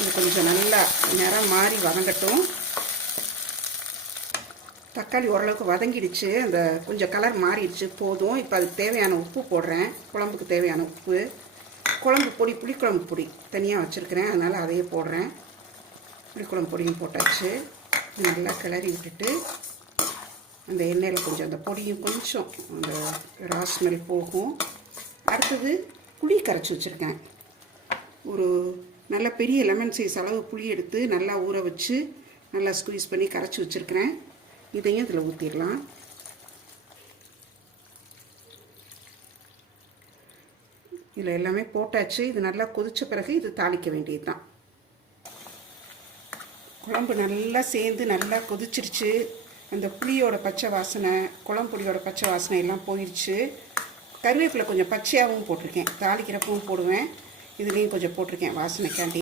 இது கொஞ்சம் நல்லா நிறம் மாறி வதங்கட்டும். தக்காளி ஓரளவுக்கு வதங்கிடுச்சு, அந்த கொஞ்சம் கலர் மாறிடுச்சு, போதும். இப்போ அதுக்கு தேவையான உப்பு போடுறேன். குழம்புக்கு தேவையான உப்பு. குழம்பு பொடி, புளிக்குழம்பு பொடி தனியாக வச்சுருக்கிறேன், அதனால் அதையே போடுறேன். புளிக்குழம்பு பொடியும் போட்டாச்சு. இது நல்லா கிளறி விட்டுட்டு அந்த எண்ணெயில் கொஞ்சம் அந்த பொடியும் கொஞ்சம் அந்த ரா ஸ்மெல் போகும். அடுத்தது புளி கரைச்சி வச்சுருக்கேன். ஒரு நல்ல பெரிய லெமன் சைஸ் அளவு புளி எடுத்து நல்லா ஊற வச்சு நல்லா ஸ்குவீஸ் பண்ணி கரைச்சி வச்சுருக்கிறேன். இதையும் இதில் ஊற்றிடலாம். இதில் எல்லாமே போட்டாச்சு. இது நல்லா கொதித்த பிறகு இது தாளிக்க வேண்டியது தான். குழம்பு நல்லா சேர்ந்து நல்லா கொதிச்சிருச்சு. அந்த புளியோட பச்சை வாசனை, குழம்பு பொடியோட பச்சை வாசனை எல்லாம் போயிடுச்சு. கருவேப்பிலை கொஞ்சம் பச்சையாகவும் போட்டிருக்கேன், தாளிக்கிறப்பவும் போடுவேன். இதுலேயும் கொஞ்சம் போட்டிருக்கேன் வாசனைக்காண்டி.